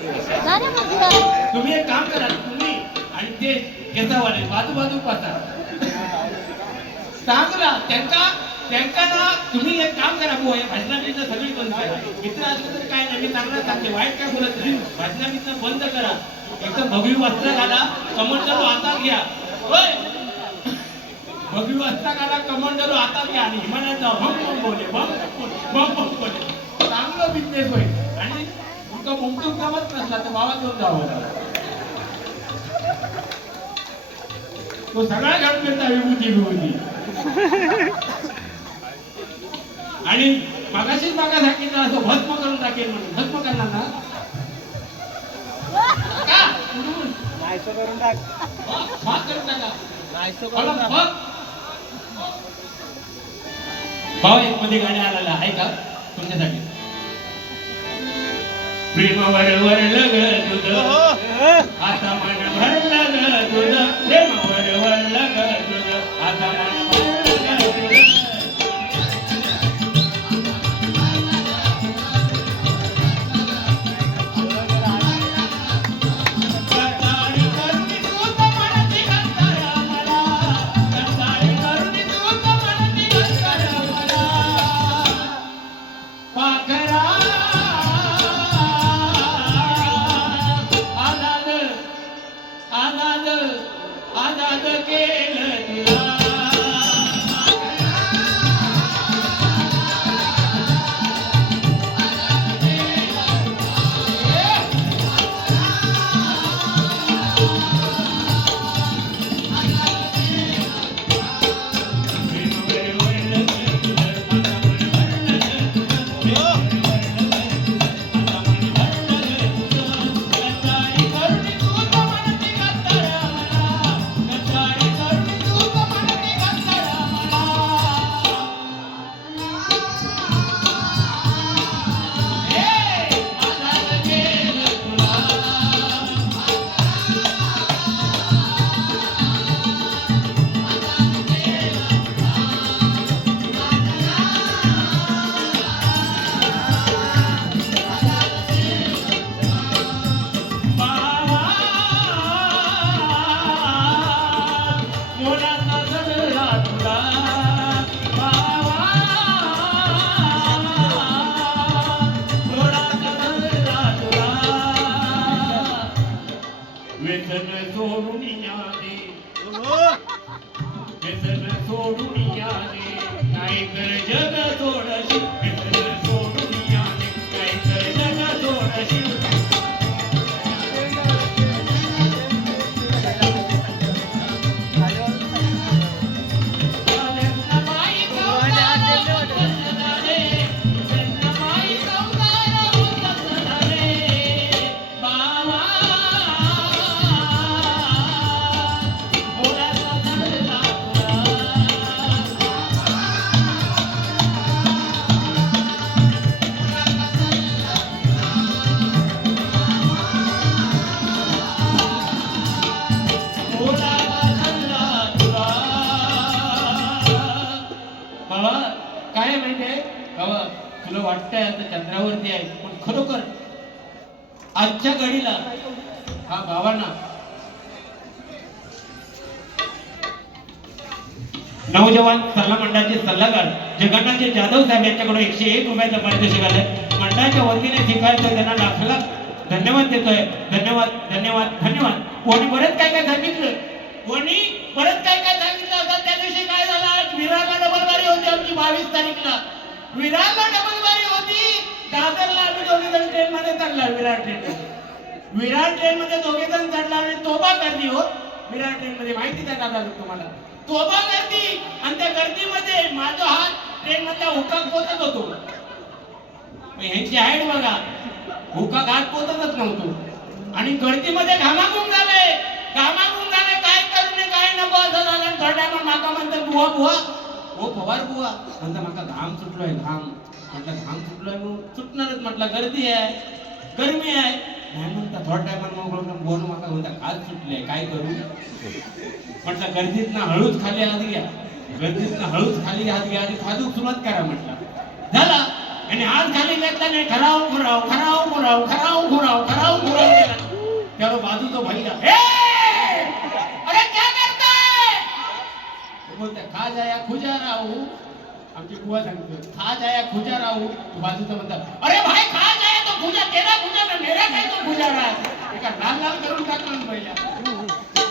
तुम्ही एक काम करा, तुम्ही आणि ते घेतावाले बाजू पाहता चांगला त्यांना ना तुम्ही एक काम करा बुवा, भाजनाबीज सगळी बंद करा. मित्र असलं तर काय नाही, मी चांगला सांगते, वाईट काय बोलत नाही. भाजनाबीज बंद करा, एकदम भगवी वस्त्र घाला, कमंडलू हातात घ्या. होय, भगवी वस्त्र घाला, कमंडलू हातात घ्या आणि हिमालयात जाऊ. बम बोले चांगलं बिझनेस होईल. आणि तुमचा मुमटूक कामच नसला तर बाबा घेऊन जावं, तो सगळा घालून घेता विभूती. आणि मागाशीच मागा सांगितलं असं भस्म करून टाकेल म्हणून. भस्म करणार ना का नाहीसो करून टाक. करून टाका. नाहीसो करून टाक. भाव एक मध्ये गाणे आलेला आहे का तुमच्यासाठी? प्रेमावर वरलं ग तुझं आता मन भरलं ग तुझं. प्रेमावर वरलं ग तुझं आता मन आजाद केलं तुला. व्यसन सोडून यादे, व्यसन सोडून यादे, नाहीतर जग सोडशील. व्यसन सोडून यादे, नाहीतर जग सोडशील. काय माहितीये बाबा, तुला वाटतंय आता चंद्रावरती आहे, पण खरोखर आजच्या घडीला हा बाबांना नवजवान सल्ला मंडळाचे सल्लागार जगन्नाथ जाधव साहेब यांच्याकडून 101 रुपयाचा पारितोषिक आलंय. मंडळाच्या वतीने स्वीकारलं, त्यांना लाख लाख धन्यवाद देतोय. धन्यवाद धन्यवाद धन्यवाद. कोणी बरेच काय सांगितलं, कोणी बरेच काय सांगितलं असं. त्या दिवशी काय झालं, विरारला डबलबारी होती आमची 22 तारीखला. विरारला डबलबारी होती. दादरला आम्ही दोघे जण ट्रेन मध्ये चढला. विरार ट्रेन मध्ये दोघे जण चढला आणि तोबा गर्दी हो. विरार ट्रेन मध्ये माहिती आहे दादा तुम्हाला, तोबा गर्दी. आणि त्या गर्दीमध्ये माझा हात ट्रेन मधल्या हुकात पोचत होतो. ह्यांची हाईट बघा, हुकात हात पोचतच नव्हतो. आणि गर्दीमध्ये घामाघूम झाले. काय करू काय नको असं झालं. थोड्या मग माका म्हणतात बुवा बुवा हो पवार बुवा म्हणता, माका घाम सुटलोय. म्हटलं घाम सुटलोय मग सुटणारच. म्हटलं गर्दी आहे, गरमी आहे. नाही म्हणता थोड्या टायमात मग बोन माका म्हणता हात सुटले, काय करू. म्हटलं गर्दीतनं हळूच खाली हात घ्या, गर्दीतनं हळूच खाली हात घ्या आणि साधूक सुरुवात करा. म्हटलं झाला. आणि हात खाली घेतला नाही. खराव खुराव खराव खुराव खराव खुराव खराव खुराव तो भैया अरे क्या करता है बोलते खा जाया खुजा राहू आमची बुवा सांगते खा जाया खुजा राहू बाजूचा म्हणतात अरे भाई खा जाया तो खुजा तेरा खुजा ना मेरा काय तो खुजा राहा एका लाल लाल करून टाकलं पहिला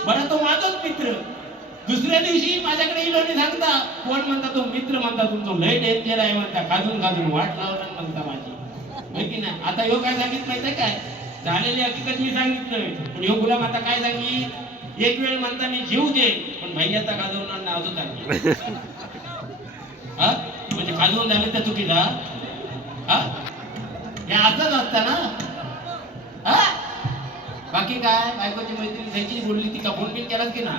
बरं तो माझाच मित्र दुसऱ्या दिवशी माझ्याकडे येलो आणि सांगता कोण म्हणता तो मित्र म्हणता तुमचं लय डेंजर आहे म्हणता खाजून खाजून वाट लावलं म्हणता माझी माहिती ना आता ह्यो काय सांगितलं माहितीये काय झालेली हकीकत मी सांगितलं पण ह्यो गुलाम आता काय सांगी एक वेळ म्हणता मी जीव दे पण भैयाचा खाजवणार ना अजून सांगी हा म्हणजे खाजवून झालं त्या चुकीचा हा हे असंच असतं ना हा बाकी काय बायकोची मैत्रीण जायची बोलली ती का फोन बिन केलाच की ना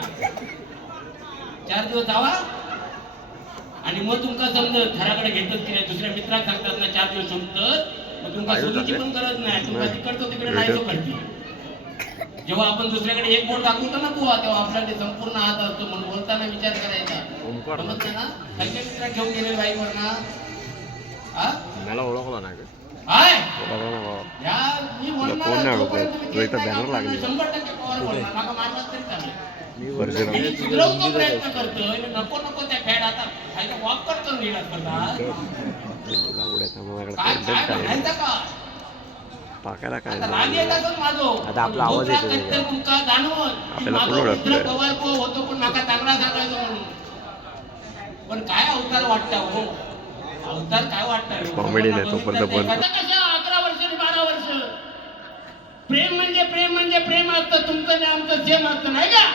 4 दिवस जावा आणि मग तुमका समजत घराकडे घेतच की नाही दुसऱ्या मित्राक सांगतात ना 4 दिवस शोधतात मग तुमका सोडूची पण गरज नाही तुमका तिकडतो तिकडे नाही तो करते जेव्हा आपण दुसऱ्याकडे एक बोट दाखवतो ना बुवा तेव्हा आपल्याकडे संपूर्ण हात असतो म्हणून बोलताना विचार करायचा समजतं ना खालच्या मित्रात घेऊन गेले बाईकवर ना हा मला ओळखला नाही हाय ओळखला या मी म्हणणार तोपर्यंत तुम्ही 100% पॉवर बोलणार नका मारलाच तरी चालेल मी सुधरवतो प्रयत्न करतोय नको नको त्या फॅड आता खायला वॉक करतो गेला स्पर्धा काय काय म्हणायचं का टाकायला काय आता राग येत असेल माझो आता आपला आवाज येतो तर तुमका जाणवत आपल्याला माझा कोण मित्र ओळखतंय? पवार को होतो पण नाका चांगला सांगायचो म्हणून पण काय अवतार वाटता हो अवतार काय वाटतं कॉमेडी नाही तोपर्यंत पण 11 वर्ष आणि 12 वर्ष प्रेम म्हणजे प्रेम असतं तुमचं आणि आमचं सेम असतं नाही का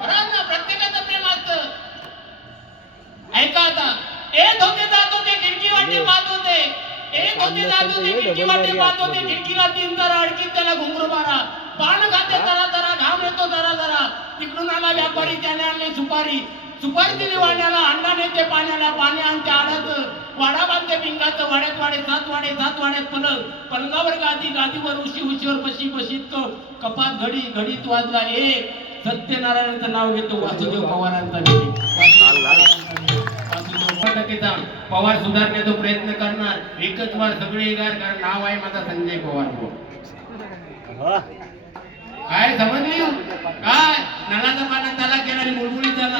खरं ना प्रत्येकाचं प्रेम असतं ऐका आता एक होते जात होते खिडकी वाटे पाहत होते एक होते जात होते खिडकी वाटे पाहत होते खिडकीला 3 जरा अडकीत त्याला घुंगरू मारा पान खाते जरा जरा घाम येतो जरा जरा तिकडून आला व्यापारी त्याने आणली सुपारी दिली वाड्याला अंडा नेते पाण्याला पाणी आणते आडाचं वाडा बांधते पिंगाचं वाड्यात वाडे 7 वाड्यात पलंगावर गादीवर उशीवर बशीत कपात घडीत वाजला एक सत्यनारायणाचं नाव घेतो वासुदेव पवारांचा पवार सुधारण्याचा प्रयत्न करणार एकच वार सगळे एगार कारण नाव आहे माझा संजय पवार काय समजली काय नळाचा पाण्यात त्याला केला आणि बुलबुलीत झाला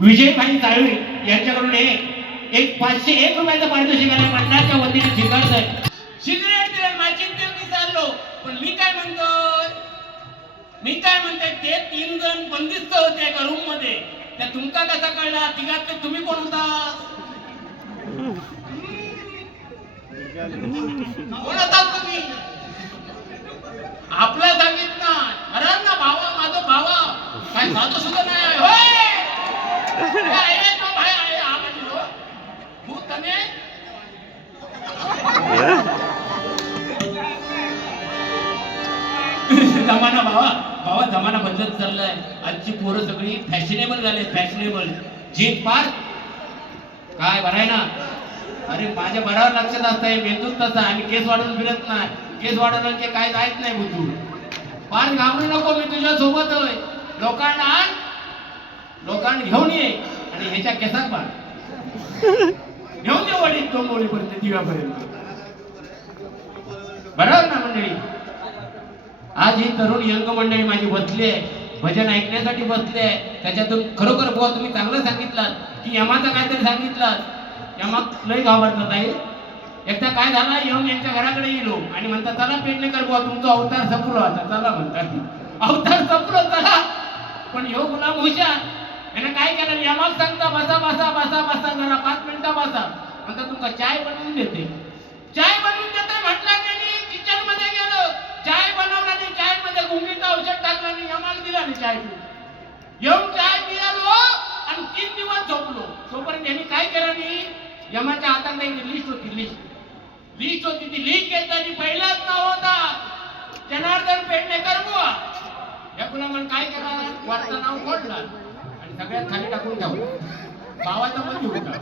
विजयभाई ताळवे यांच्याकडून एक 501 रुपयाचं पारितोषिक आलं मंडळाच्या वतीने स्वीकारतंय सिगरेट दिलं माझी चाललो पण मी काय म्हणतोय ते 3 जण बंदिस्त होते एका रूम मध्ये त्या तुमका कसा कळला तिघात तुम्ही कोण होता कोण होता तुम्ही आपला सांगितलं अरे ना भावा माझा भावा काय साधं सुद्धा नाही होय आहे तो भाई आहे हा म्हणजे भूत तने जमाना बदलत चाललाय आजची पोरं सगळी फॅशनेबल झाले फॅशनेबल जीत पार काय बराय ना अरे माझ्या बरावर लक्षात असतंय मेंदूत तसा आणि केस वाढून फिरत नाही केस वाढवलं की काय जायच नाही बुद्धू फार घाबरू नको मी तुझ्या सोबत होय लोकांना घेऊन ये आणि ह्याच्या केसात पाड घेऊन ये वडील डोंबोळीपर्यंत दिव्यापर्यंत बरोबर ना मंडळी आज ही तरुण यंग मंडळी माझी बसली आहे भजन ऐकण्यासाठी बसले आहे त्याच्यातून खरोखर बुवा तुम्ही चांगलं सांगितलं की यमाचं काहीतरी सांगितलं यमा लय घाबरतात आहे एकदा काय झाला यम यांच्या घराकडे गेलो आणि म्हणतात चला पेडणेकर बुवा तुमचा अवतार संपलो आता चला म्हणतात अवतार संपलो चला पण ह्यो गुलाम हुशार यानं काय केलं यमाक सांगता बसा जरा 5 मिनिटं बसा म्हणतात तुमका चाय बनवून देते म्हटलं त्यांनी किचन मध्ये गेलो चाय बनवला नाही चाय मध्ये गुंगीचं औषध टाकलं आणि यमाला दिला नाही चाय येऊन चाय पिलो आणि 3 दिवस झोपलो तोपर्यंत यांनी काय केलं नाही यमाच्या हातात एक लिस्ट होती ती लिस्ट घेतली पहिलाच नाव होता जनार्दन पेडणेकर बुवा या गुलामान काय केलं वरचं नाव फोडलं आणि सगळ्यात खाली टाकून ठेवलं भावाचा मध्ये होता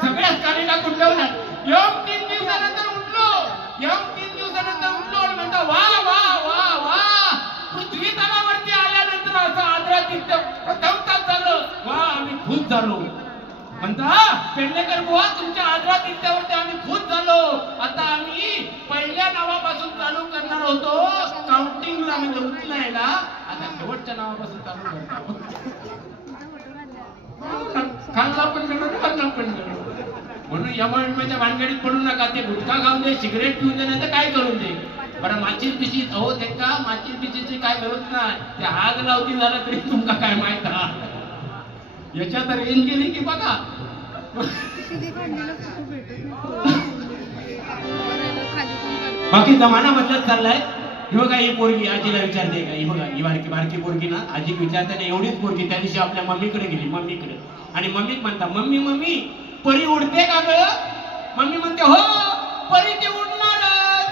सगळ्यात खाली टाकून ठेवला योग 3 दिवसानंतर उठलो आणि म्हणता वा पृथ्वी तलावरती आल्यानंतर असं आदरातिथ्य प्रथम तास झालं वा आम्ही खुश झालो म्हणता पेडणेकर बुवा तुमच्या आदरात इत्यावरती आम्ही खुश झालो. आता आम्ही पहिल्या नावापासून चालू करणार होतो काउंटिंगला म्हणजे उचलायला, आता शेवटच्या नावापासून चालू करतो. खाल्ला पण गेलो खाल्ला पण गेलो. म्हणून यमच्या भानगडीत पडू नका. ते गुटखा खाऊन दे, सिगरेट पिऊन दे, नाही तर काय करून दे. बरं माचीस पिशीत अहो त्यांना माचीस पिशीची काय गरज नाही. ते आग लावती झालं तरी तुमका काय माहित हा. याच्यात रेंज गेली की बघा. बाकी जमाना बदलत चाललाय. ही बघा ही पोरगी आजीला विचारते का, ही बघा ही बारकी बारकी पोरगी ना आजी विचारते ना, एवढीच पोरगी त्या दिवशी आपल्या मम्मीकडे गेली, मम्मीकडे, आणि मम्मी म्हणता मम्मी मम्मी परी उडते का ग. मम्मी म्हणते हो परी ती उडणारच.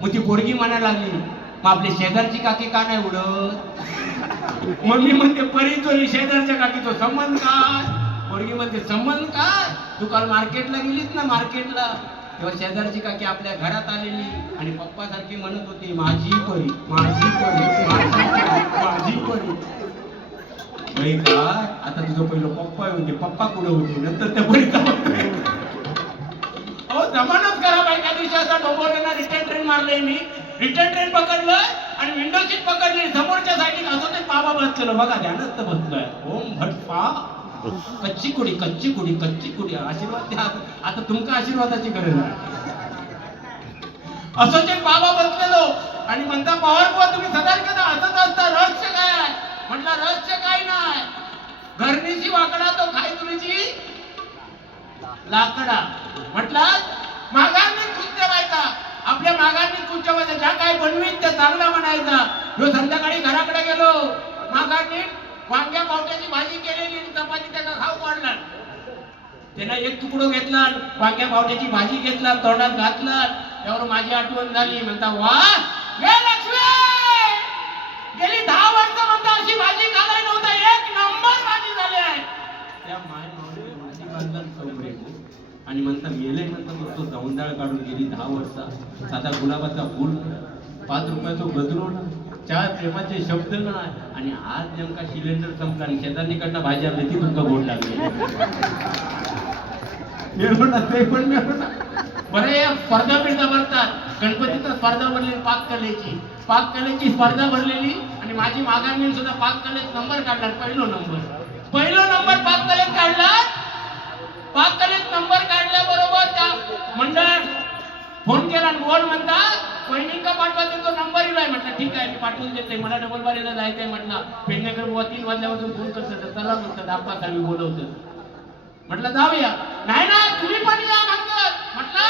मग ती पोरगी म्हणायला लागली मग आपली शेजारची काकी का नाही उडत. मम्मी म्हणते परी चोरी शेजारच्या काकीचा संबंध काय. पोरगी म्हणते संबंध काय, तू काल मार्केटला गेलीस ना मार्केटला, तेव्हा शेजारची काकी आपल्या घरात आलेली आणि पप्पा सारखी म्हणत होती माझी परी माझी परी माझी परी. काय आता तुझं पहिलं पप्पा होते, पप्पा कुठे होते, नंतर त्या परीचा अहो जमानच करा बाई. त्या दिवशी असा डोंबवलेला रिटर्न ट्रेन मारलंय मी, रिटर्न ट्रेन पकडलं आणि विंडो सीट पकडली, समोरच्या साईडीत असं ते बाबा बसलेलं बघा, ध्यानच बसलोय. ओम भट पा कच्ची कुडी कच्ची कुडी कच्ची कुडी आशीर्वाद द्या. आता तुमका आशीर्वादाची गरज आहे. असंच एक बाबा बसलेलो आणि म्हणता पवार बुवा तुम्ही सदार्थ हसत असता, रहस्य काय. म्हटलं रहस्य काय नाही, घरणीची वाकडा तो खाय तुमची लाकडा. म्हटलं मागांनी खुश ठेवायचा, आपल्या मागांनी खुश ठेवायचा, ज्या काय बनवीत त्या चांगला म्हणायचा. जो संध्याकाळी घराकडे गेलो मागांनी वांग्या पावट्याची भाजी केलेली चपाती त्याचा खाऊ काढला. त्यानं एक तुकडो घेतला, वांग्या पावट्याची भाजी घेतला, तोंडात घातला. त्यावर माझी आठवण झाली. म्हणता वा हे लक्ष्मी गेली 10 वर्ष म्हणता अशी भाजी खाल्ली नव्हता, एक नंबर भाजी झाली आहे. त्या माय मावशी भाजी बांधला चौकडे आणि म्हणता गेले म्हणता मग तो जाऊंदाळ काढून गेली 10 वर्षा. साधा गुलाबाचा फुल 5 रुपयाचा गजरो ना, 4 प्रेमाचे शब्द नाही. आणि आज नेमका सिलेंडर संपला आणि शेजारणीकडनं भाजी आणली ती तुमका गोड लागली. मिळू ना ते पण मिळू ना. बरे स्पर्धा बिर्धा भरतात. गणपतीचं स्पर्धा भरलेली पाककलेची स्पर्धा भरलेली आणि माझी मागांनी सुद्धा पाककलेत नंबर काढला. पहिलो नंबर पाककलेत काढला. पाककलेत नंबर काढल्याबरोबर त्या मंडळात फोन केला आणि बोल म्हणता वहिनींका पाठवा, तो नंबर इलाय. म्हटलं ठीक आहे मी पाठवून देते, मला डबल बारीला जायचंय. म्हटलं पेडणेकर बुवा 3 वाजल्यापासून फोन करतात, चला म्हणतात आपा आम्ही बोलवतो. म्हटलं जाऊया. नाही ना तुम्ही पण या म्हणतात. म्हटलं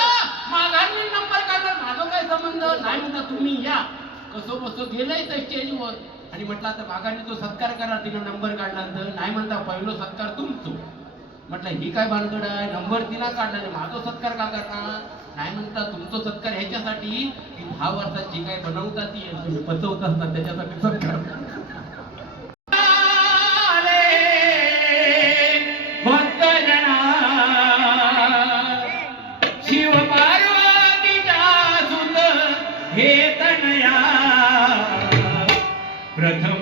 माघांनी नंबर काढला, माझा काय संबंध नाही. म्हणता तुम्ही या. कसो बसो गेलंय त्या स्टेजवर आणि म्हटलं आता माघांनी तो सत्कार करा, तिने नंबर काढला. तर नाही म्हणता पहिलो सत्कार तुमचो. म्हटलं ही काय भानगड आहे, नंबर तिला काढला नाही, माझा सत्कार का करणार. नाही म्हणता तुमचा सत्कार ह्याच्यासाठी की 10 वर्षात जी काय बनवता ती तुम्ही पचवत असता त्याच्यासाठी सत्कार. शिव पार्वतीच्या सुत हे तनया प्रथम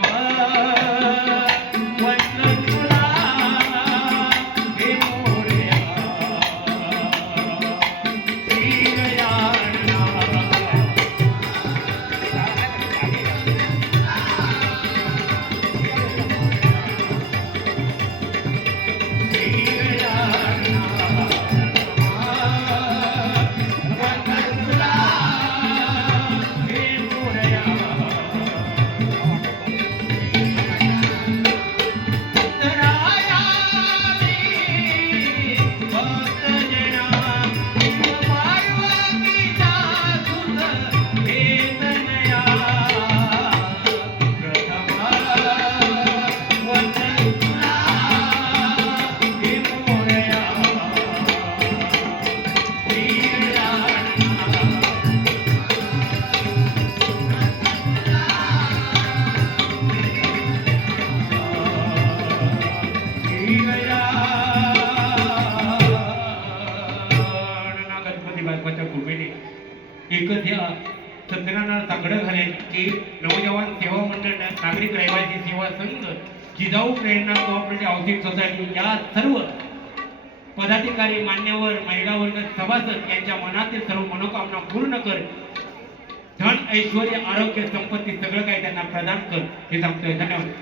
या सर्व पदाधिकारी मान्यवर महिला वर्ग सभासद यांच्या मनातील सर्व मनोकामना पूर्ण कर. धन ऐश्वर आरोग्य संपत्ती सगळं काही त्यांना प्रदान कर हे सांगतोय. धन्यवाद.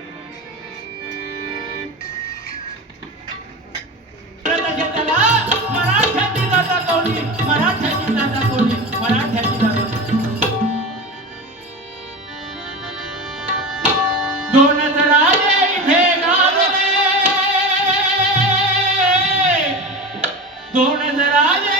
मराठ्याची दादा कोणी, मराठ्याची दादा कोणी, मराठ्याची दादा. दोनच राजे इथे गाजले, दोनच राजे